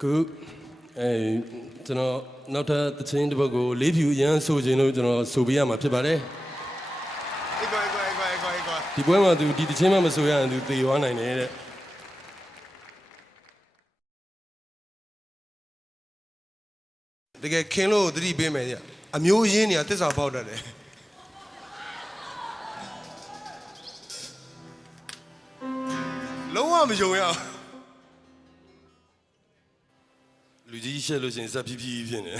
ခုအဲကျွန်တော်နောက်ထပ်သချင်းတစ်ပုဒ်ကိုလေးဖြူရမ်းဆိုခြင်းလို့ကျွန်တော်ဆိုပေးရမှာဖြစ်ပါတယ်အေးကွာအေးကွာအေးကွာအေးကွာအေးကွာဒီပွဲမှာသူဒီသချင်းမှမဆိုရရင်သူသေသွားနိုင်တယ်တဲ့တကယ်ခင်လို့သတိပေးမယ်ကြအမျိုးရင်းနေရာတစ္ဆာပေါက်တတ်တယ်လုံးဝမယုံရအောင် လူကြီးရှက်လို့ရှိရင်ဇက်ဖြီးဖြီးဖြစ်နေ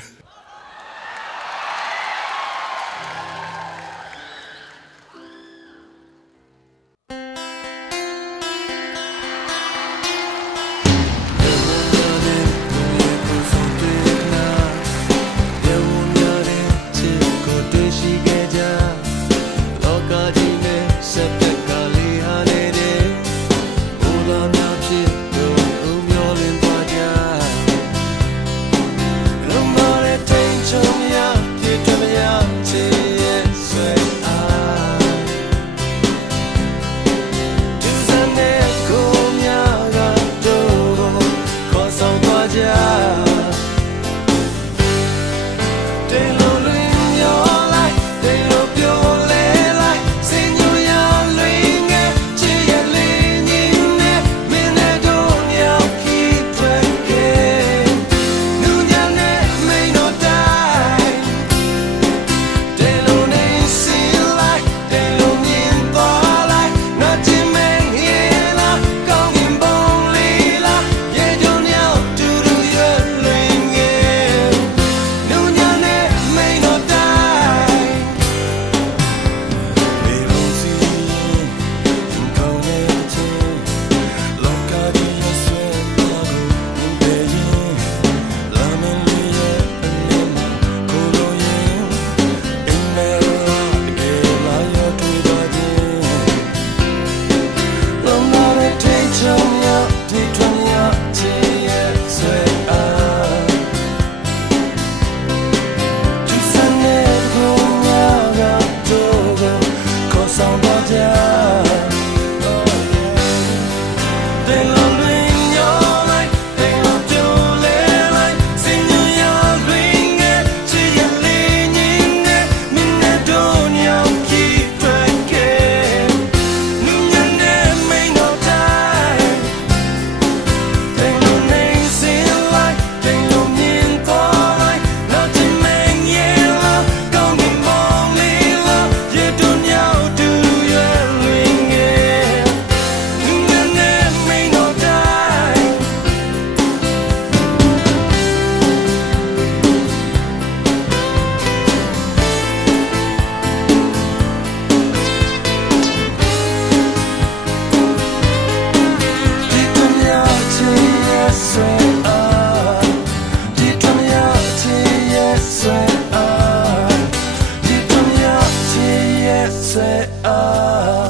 up.